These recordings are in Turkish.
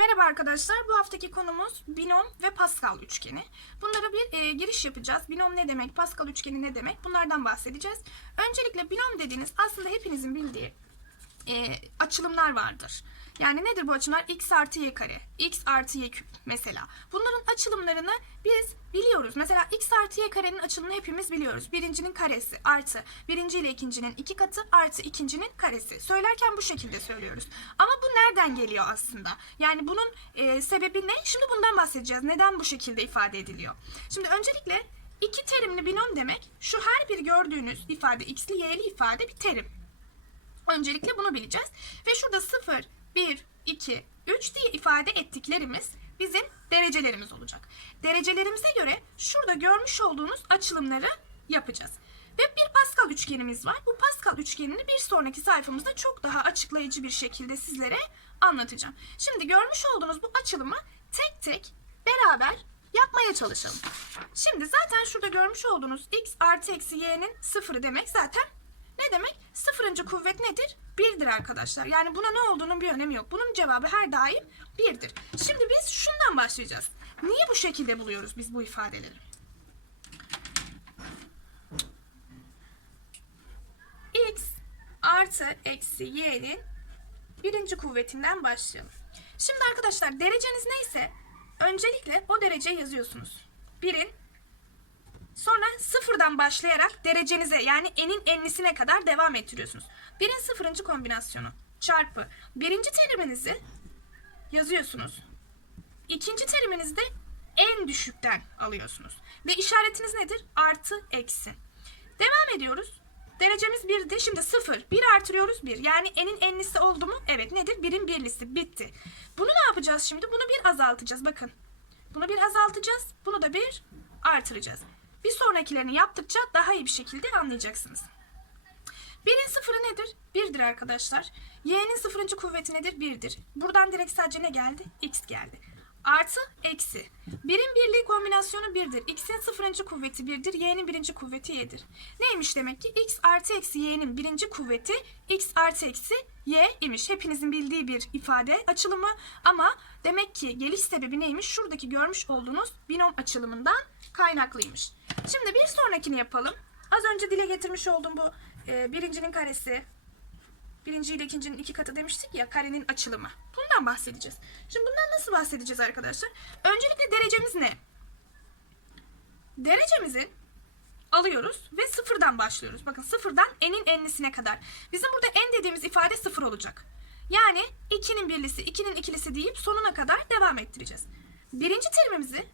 Merhaba arkadaşlar. Bu haftaki konumuz binom ve Pascal üçgeni. Bunlara bir e, giriş yapacağız. Binom ne demek, Pascal üçgeni ne demek? Bunlardan bahsedeceğiz. Öncelikle binom dediğiniz aslında hepinizin bildiği e, açılımlar vardır. Yani nedir bu açılımlar? x artı y kare, x artı y küp mesela. Bunların açılımlarını biz biliyoruz. Mesela x artı y karenin açılımını hepimiz biliyoruz. Birincinin karesi artı birinci ile ikincinin iki katı artı ikincinin karesi. Söylerken bu şekilde söylüyoruz. Ama bu nereden geliyor aslında? Yani bunun e, sebebi ne? Şimdi bundan bahsedeceğiz. Neden bu şekilde ifade ediliyor? Şimdi öncelikle iki terimli binom demek şu her bir gördüğünüz ifade x'li y'li ifade bir terim. Öncelikle bunu bileceğiz. Ve şurada 0, 1, 2, 3 diye ifade ettiklerimiz bizim derecelerimiz olacak. Derecelerimize göre şurada görmüş olduğunuz açılımları yapacağız. Ve bir Pascal üçgenimiz var. Bu Pascal üçgenini bir sonraki sayfamızda çok daha açıklayıcı bir şekilde sizlere anlatacağım. Şimdi görmüş olduğunuz bu açılımı tek tek beraber yapmaya çalışalım. Şimdi zaten şurada görmüş olduğunuz x artı eksi y'nin sıfırı demek zaten ne demek? Sıfırıncı kuvvet nedir? Birdir arkadaşlar. Yani buna ne olduğunun bir önemi yok. Bunun cevabı her daim birdir. Şimdi biz şundan başlayacağız. Niye bu şekilde buluyoruz biz bu ifadeleri? x artı eksi y'nin birinci kuvvetinden başlayalım. Şimdi arkadaşlar dereceniz neyse öncelikle o dereceyi yazıyorsunuz. Birin Sonra sıfırdan başlayarak derecenize yani enin enlisine kadar devam ettiriyorsunuz. Birin sıfırıncı kombinasyonu çarpı birinci teriminizi yazıyorsunuz. İkinci teriminizde en düşükten alıyorsunuz. Ve işaretiniz nedir? Artı eksi. Devam ediyoruz. Derecemiz 1'di. Şimdi 0. 1 artırıyoruz 1. Yani enin enlisi oldu mu? Evet nedir? 1'in birlisi. Bitti. Bunu ne yapacağız şimdi? Bunu bir azaltacağız. Bakın. Bunu bir azaltacağız. Bunu da bir artıracağız. Bir sonrakilerini yaptıkça daha iyi bir şekilde anlayacaksınız. 1'in sıfırı nedir? 1'dir arkadaşlar. Y'nin sıfırıncı kuvveti nedir? 1'dir. Buradan direkt sadece ne geldi? X geldi. Artı, eksi. 1'in birliği kombinasyonu 1'dir. X'in sıfırıncı kuvveti 1'dir. Y'nin birinci kuvveti Y'dir. Neymiş demek ki? X artı eksi Y'nin birinci kuvveti X artı eksi Y imiş. Hepinizin bildiği bir ifade açılımı. Ama demek ki geliş sebebi neymiş? Şuradaki görmüş olduğunuz binom açılımından kaynaklıymış. Şimdi bir sonrakini yapalım. Az önce dile getirmiş olduğum bu e, birincinin karesi, birinci ile ikincinin iki katı demiştik ya karenin açılımı. Bundan bahsedeceğiz. Şimdi bundan nasıl bahsedeceğiz arkadaşlar? Öncelikle derecemiz ne? Derecemizi alıyoruz ve sıfırdan başlıyoruz. Bakın sıfırdan enin enlisine kadar. Bizim burada en dediğimiz ifade sıfır olacak. Yani 2'nin birlisi, 2'nin ikilisi deyip sonuna kadar devam ettireceğiz. Birinci terimimizi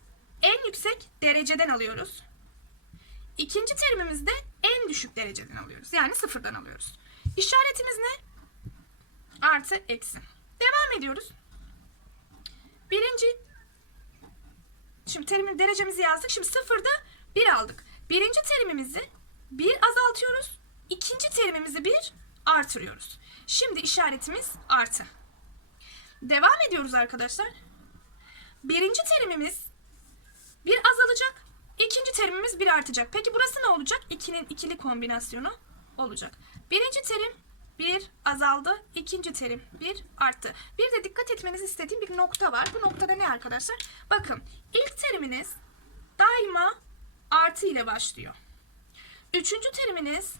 en yüksek dereceden alıyoruz. İkinci terimimizde en düşük dereceden alıyoruz. Yani sıfırdan alıyoruz. İşaretimiz ne? Artı, eksi. Devam ediyoruz. Birinci, şimdi terimin derecemizi yazdık. Şimdi sıfırda bir aldık. Birinci terimimizi bir azaltıyoruz. İkinci terimimizi bir artırıyoruz. Şimdi işaretimiz artı. Devam ediyoruz arkadaşlar. Birinci terimimiz terimimiz bir artacak. Peki burası ne olacak? 2'nin ikili kombinasyonu olacak. Birinci terim bir azaldı. ikinci terim bir arttı. Bir de dikkat etmenizi istediğim bir nokta var. Bu noktada ne arkadaşlar? Bakın ilk teriminiz daima artı ile başlıyor. Üçüncü teriminiz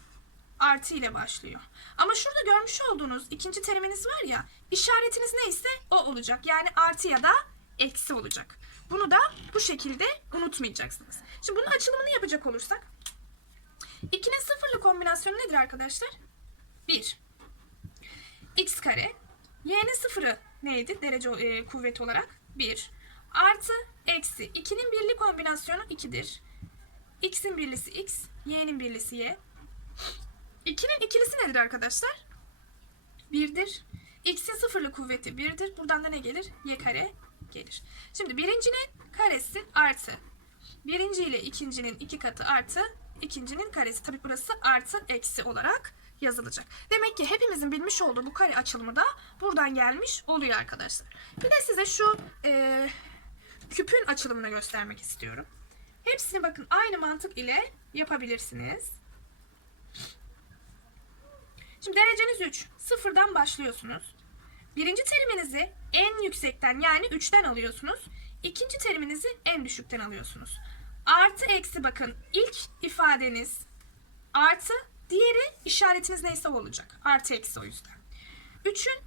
artı ile başlıyor. Ama şurada görmüş olduğunuz ikinci teriminiz var ya işaretiniz neyse o olacak. Yani artı ya da eksi olacak. Bunu da bu şekilde unutmayacaksınız. Şimdi bunun açılımını yapacak olursak 2'nin sıfırlı kombinasyonu nedir arkadaşlar? 1. x kare. Y'nin sıfırı neydi derece e, kuvveti olarak? 1. Artı eksi 2'nin birli kombinasyonu 2'dir. X'in birlisi x, y'nin birlisi y. 2'nin ikilisi nedir arkadaşlar? 1'dir. X'in sıfırlı kuvveti 1'dir. Buradan da ne gelir? Y kare gelir. Şimdi birincinin karesi artı. Birinci ile ikincinin iki katı artı. ikincinin karesi. Tabi burası artı eksi olarak yazılacak. Demek ki hepimizin bilmiş olduğu bu kare açılımı da buradan gelmiş oluyor arkadaşlar. Bir de size şu e, küpün açılımını göstermek istiyorum. Hepsini bakın aynı mantık ile yapabilirsiniz. Şimdi dereceniz 3. Sıfırdan başlıyorsunuz. Birinci teriminizi en yüksekten yani 3'ten alıyorsunuz. İkinci teriminizi en düşükten alıyorsunuz. Artı eksi bakın ilk ifadeniz artı diğeri işaretiniz neyse olacak. Artı eksi o yüzden. 3'ün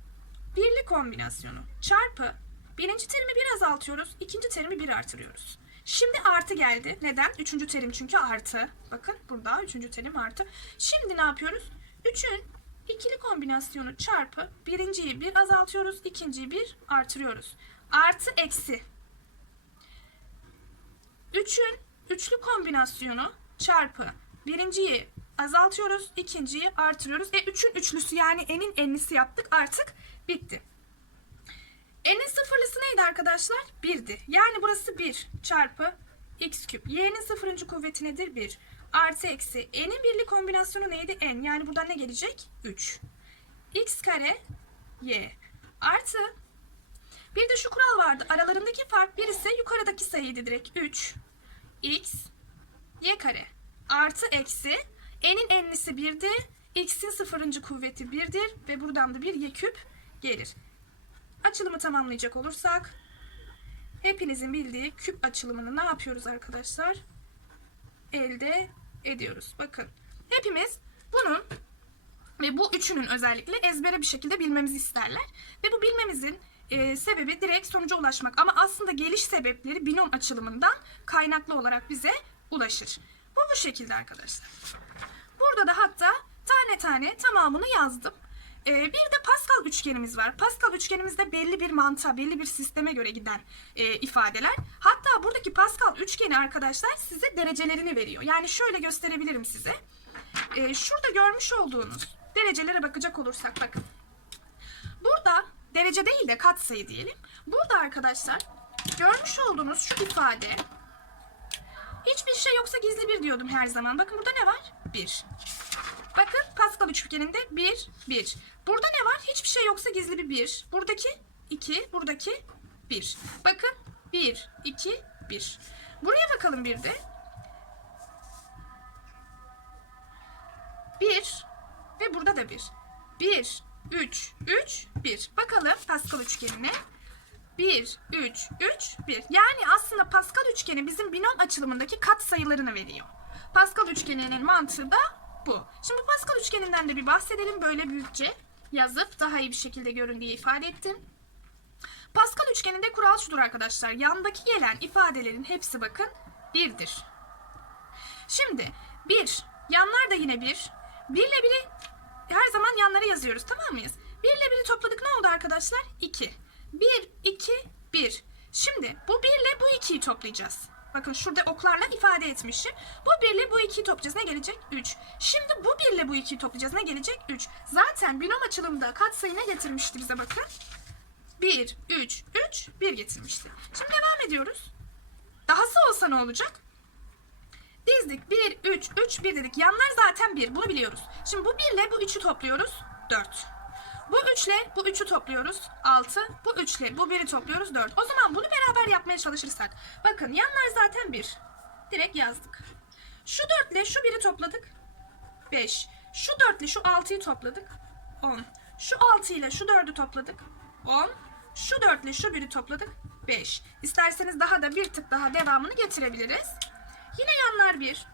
birli kombinasyonu çarpı birinci terimi bir azaltıyoruz, ikinci terimi bir artırıyoruz. Şimdi artı geldi. Neden? Üçüncü terim çünkü artı. Bakın burada üçüncü terim artı. Şimdi ne yapıyoruz? 3'ün ikili kombinasyonu çarpı birinciyi bir azaltıyoruz, ikinciyi bir artırıyoruz. Artı eksi. 3'ün üçlü kombinasyonu çarpı birinciyi azaltıyoruz, ikinciyi artırıyoruz. E 3'ün üçlüsü yani n'in enlisi yaptık artık bitti. N'in sıfırlısı neydi arkadaşlar? 1'di. Yani burası 1 çarpı x küp. Y'nin sıfırıncı kuvveti nedir? 1. Artı eksi. N'in birli kombinasyonu neydi? N. Yani buradan ne gelecek? 3. x kare y. Artı bir de şu kural vardı. Aralarındaki fark 1 ise yukarıdaki sayıydı direkt. 3 x y kare artı eksi n'in enlisi 1'dir. x'in sıfırıncı kuvveti 1'dir ve buradan da bir y küp gelir. Açılımı tamamlayacak olursak hepinizin bildiği küp açılımını ne yapıyoruz arkadaşlar? Elde ediyoruz. Bakın hepimiz bunun ve bu üçünün özellikle ezbere bir şekilde bilmemizi isterler. Ve bu bilmemizin e, sebebi direkt sonuca ulaşmak. Ama aslında geliş sebepleri binom açılımından kaynaklı olarak bize ulaşır. Bu bu şekilde arkadaşlar. Burada da hatta tane tane tamamını yazdım. Ee, bir de Pascal üçgenimiz var. Pascal üçgenimizde belli bir mantığa, belli bir sisteme göre giden e, ifadeler. Hatta buradaki Pascal üçgeni arkadaşlar size derecelerini veriyor. Yani şöyle gösterebilirim size. Ee, şurada görmüş olduğunuz derecelere bakacak olursak bakın. Burada derece değil de katsayı diyelim. Burada arkadaşlar görmüş olduğunuz şu ifade hiçbir şey yoksa gizli bir diyordum her zaman. Bakın burada ne var? 1. Bakın Pascal üçgeninde 1, 1. Burada ne var? Hiçbir şey yoksa gizli bir 1. Buradaki 2, buradaki 1. Bakın 1, 2, 1. Buraya bakalım bir de. 1 ve burada da 1. 1, 3, 3, 1. Bakalım Pascal üçgenine. 1, 3, 3, 1. Yani aslında Pascal üçgeni bizim binom açılımındaki kat sayılarını veriyor. Pascal üçgeninin mantığı da bu. Şimdi Pascal üçgeninden de bir bahsedelim. Böyle büyükçe yazıp daha iyi bir şekilde görün diye ifade ettim. Pascal üçgeninde kural şudur arkadaşlar. Yandaki gelen ifadelerin hepsi bakın 1'dir. Şimdi 1, yanlar da yine 1. 1 ile 1'i her zaman yanlara yazıyoruz tamam mıyız? 1 ile 1'i topladık ne oldu arkadaşlar? 2. 1, 2, 1. Şimdi bu 1 ile bu 2'yi toplayacağız. Bakın şurada oklarla ifade etmişim. Bu 1 ile bu 2'yi toplayacağız. Ne gelecek? 3. Şimdi bu 1 ile bu 2'yi toplayacağız. Ne gelecek? 3. Zaten binom açılımda katsayı ne getirmişti bize bakın? 1, 3, 3, 1 getirmişti. Şimdi devam ediyoruz. Dahası olsa ne olacak? Dizdik 1, 3, 3, 1 dedik. Yanlar zaten 1. Bunu biliyoruz. Şimdi bu 1 ile bu 3'ü topluyoruz. 4. Bu 3 ile bu 3'ü topluyoruz. 6. Bu 3 ile bu 1'i topluyoruz. 4. O zaman bunu beraber yapmaya çalışırsak. Bakın yanlar zaten 1. Direkt yazdık. Şu 4 ile şu 1'i topladık. 5. Şu 4 ile şu 6'yı topladık. 10. Şu 6 ile şu 4'ü topladık. 10. Şu 4 ile şu 1'i topladık. 5. İsterseniz daha da bir tık daha devamını getirebiliriz. Yine yanlar 1.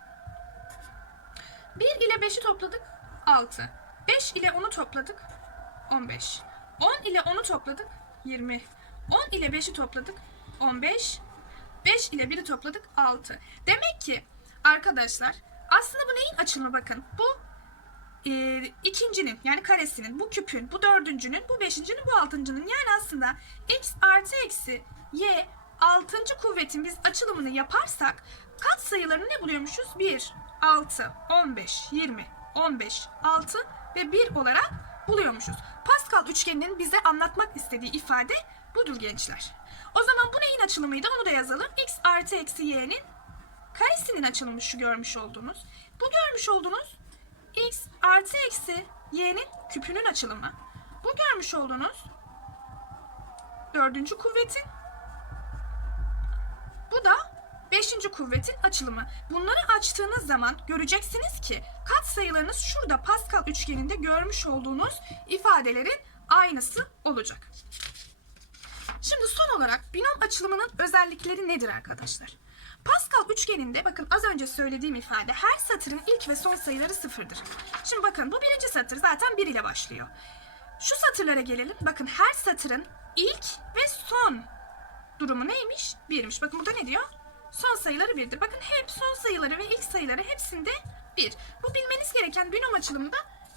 1 ile 5'i topladık. 6. 5 ile 10'u topladık. 15. 10 ile 10'u topladık. 20. 10 ile 5'i topladık. 15. 5 ile 1'i topladık. 6. Demek ki arkadaşlar aslında bu neyin açılımı bakın. Bu e, ikincinin yani karesinin, bu küpün, bu dördüncünün, bu beşincinin, bu altıncının yani aslında x artı eksi y altıncı kuvvetin biz açılımını yaparsak kat sayılarını ne buluyormuşuz? 1, 6, 15, 20, 15, 6 ve 1 olarak buluyormuşuz. Pascal üçgeninin bize anlatmak istediği ifade budur gençler. O zaman bu neyin açılımıydı onu da yazalım. x artı eksi y'nin karesinin açılımı şu görmüş olduğunuz. Bu görmüş olduğunuz x artı eksi y'nin küpünün açılımı. Bu görmüş olduğunuz dördüncü kuvvetin. 15. kuvvetin açılımı. Bunları açtığınız zaman göreceksiniz ki kat sayılarınız şurada Pascal üçgeninde görmüş olduğunuz ifadelerin aynısı olacak. Şimdi son olarak binom açılımının özellikleri nedir arkadaşlar? Pascal üçgeninde bakın az önce söylediğim ifade her satırın ilk ve son sayıları sıfırdır. Şimdi bakın bu birinci satır zaten 1 ile başlıyor. Şu satırlara gelelim. Bakın her satırın ilk ve son durumu neymiş? Birmiş. Bakın burada ne diyor? Son sayıları birdir. Bakın hep son sayıları ve ilk sayıları hepsinde bir. Bu bilmeniz gereken binom açılımında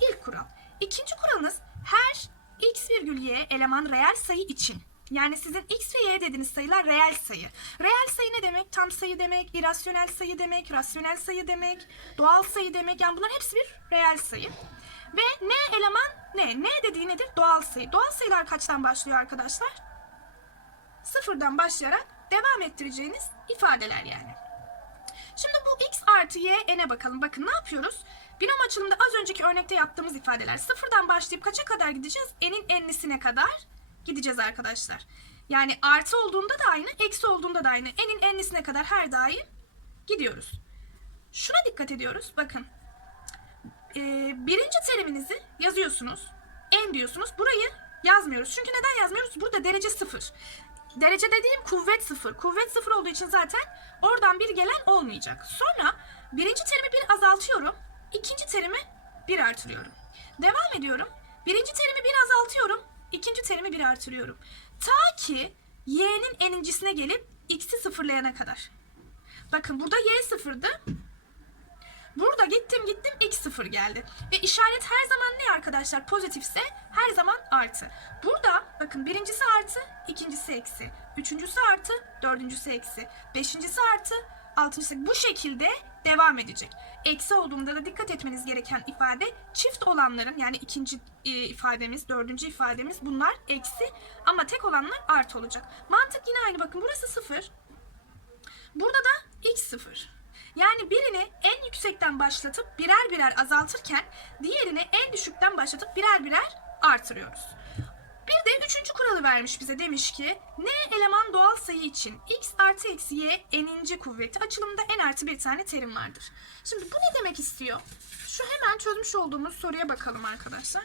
ilk kural. İkinci kuralınız her x virgül y eleman reel sayı için. Yani sizin x ve y dediğiniz sayılar reel sayı. Reel sayı ne demek? Tam sayı demek, irasyonel sayı demek, rasyonel sayı demek, doğal sayı demek. Yani bunların hepsi bir reel sayı. Ve ne eleman ne? Ne dediği nedir? Doğal sayı. Doğal sayılar kaçtan başlıyor arkadaşlar? Sıfırdan başlayarak devam ettireceğiniz ifadeler yani. Şimdi bu x artı y n'e bakalım. Bakın ne yapıyoruz? Binom açılımda az önceki örnekte yaptığımız ifadeler. Sıfırdan başlayıp kaça kadar gideceğiz? N'in n'lisine kadar gideceğiz arkadaşlar. Yani artı olduğunda da aynı, eksi olduğunda da aynı. N'in n'lisine kadar her daim gidiyoruz. Şuna dikkat ediyoruz. Bakın. Ee, birinci teriminizi yazıyorsunuz. N diyorsunuz. Burayı yazmıyoruz. Çünkü neden yazmıyoruz? Burada derece sıfır. Derece dediğim kuvvet sıfır. Kuvvet sıfır olduğu için zaten oradan bir gelen olmayacak. Sonra birinci terimi bir azaltıyorum. ikinci terimi bir artırıyorum. Devam ediyorum. Birinci terimi bir azaltıyorum. ikinci terimi bir artırıyorum. Ta ki y'nin enincisine gelip x'i sıfırlayana kadar. Bakın burada y sıfırdı. Burada gittim gittim x sıfır geldi. Ve işaret her zaman ne arkadaşlar? Pozitifse her zaman artı. Burada bakın birincisi artı, ikincisi eksi. Üçüncüsü artı, dördüncüsü eksi. Beşincisi artı, altıncısı bu şekilde devam edecek. Eksi olduğunda da dikkat etmeniz gereken ifade çift olanların yani ikinci e, ifademiz, dördüncü ifademiz bunlar eksi ama tek olanlar artı olacak. Mantık yine aynı bakın burası sıfır. Burada da x sıfır. Yani birini en yüksekten başlatıp birer birer azaltırken diğerini en düşükten başlatıp birer birer artırıyoruz. Bir de üçüncü kuralı vermiş bize demiş ki n eleman doğal sayı için x artı eksi y eninci kuvveti açılımda n artı bir tane terim vardır. Şimdi bu ne demek istiyor? Şu hemen çözmüş olduğumuz soruya bakalım arkadaşlar.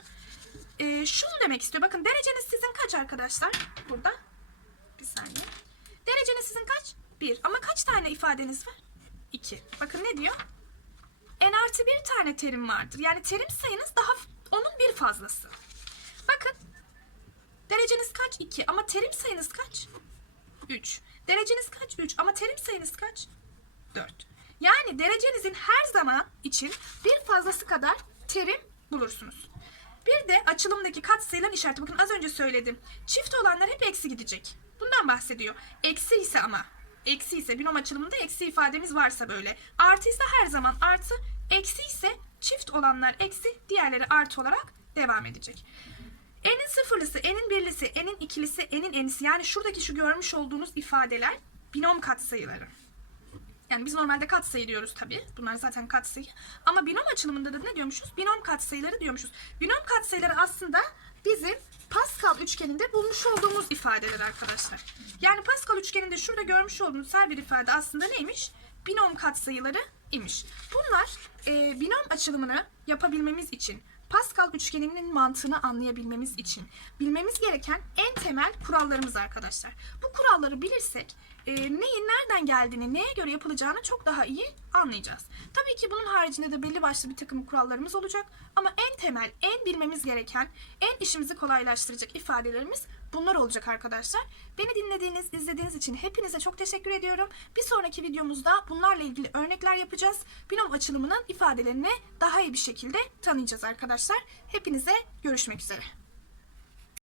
Ee, şunu demek istiyor. Bakın dereceniz sizin kaç arkadaşlar? Burada. Bir saniye. Dereceniz sizin kaç? 1. Ama kaç tane ifadeniz var? 2. Bakın ne diyor? n artı bir tane terim vardır. Yani terim sayınız daha onun bir fazlası. Bakın dereceniz kaç? 2. Ama terim sayınız kaç? 3. Dereceniz kaç? 3. Ama terim sayınız kaç? 4. Yani derecenizin her zaman için bir fazlası kadar terim bulursunuz. Bir de açılımdaki katsayıların işareti. Bakın az önce söyledim. Çift olanlar hep eksi gidecek. Bundan bahsediyor. Eksi ise ama eksi ise binom açılımında eksi ifademiz varsa böyle. Artı ise her zaman artı. Eksi ise çift olanlar eksi diğerleri artı olarak devam edecek. N'in sıfırlısı, N'in birlisi, N'in ikilisi, N'in enisi yani şuradaki şu görmüş olduğunuz ifadeler binom katsayıları. Yani biz normalde katsayı diyoruz tabii. Bunlar zaten katsayı. Ama binom açılımında da ne diyormuşuz? Binom katsayıları diyormuşuz. Binom katsayıları aslında bizim Pascal üçgeninde bulmuş olduğumuz ifadeler arkadaşlar. Yani Pascal üçgeninde şurada görmüş olduğunuz her bir ifade aslında neymiş? Binom katsayıları imiş. Bunlar e, binom açılımını yapabilmemiz için Pascal üçgeninin mantığını anlayabilmemiz için bilmemiz gereken en temel kurallarımız arkadaşlar. Bu kuralları bilirsek e, neyin nereden geldiğini, neye göre yapılacağını çok daha iyi anlayacağız. Tabii ki bunun haricinde de belli başlı bir takım kurallarımız olacak ama en temel, en bilmemiz gereken, en işimizi kolaylaştıracak ifadelerimiz bunlar olacak arkadaşlar. Beni dinlediğiniz, izlediğiniz için hepinize çok teşekkür ediyorum. Bir sonraki videomuzda bunlarla ilgili örnekler yapacağız. Binom açılımının ifadelerini daha iyi bir şekilde tanıyacağız arkadaşlar. Hepinize görüşmek üzere.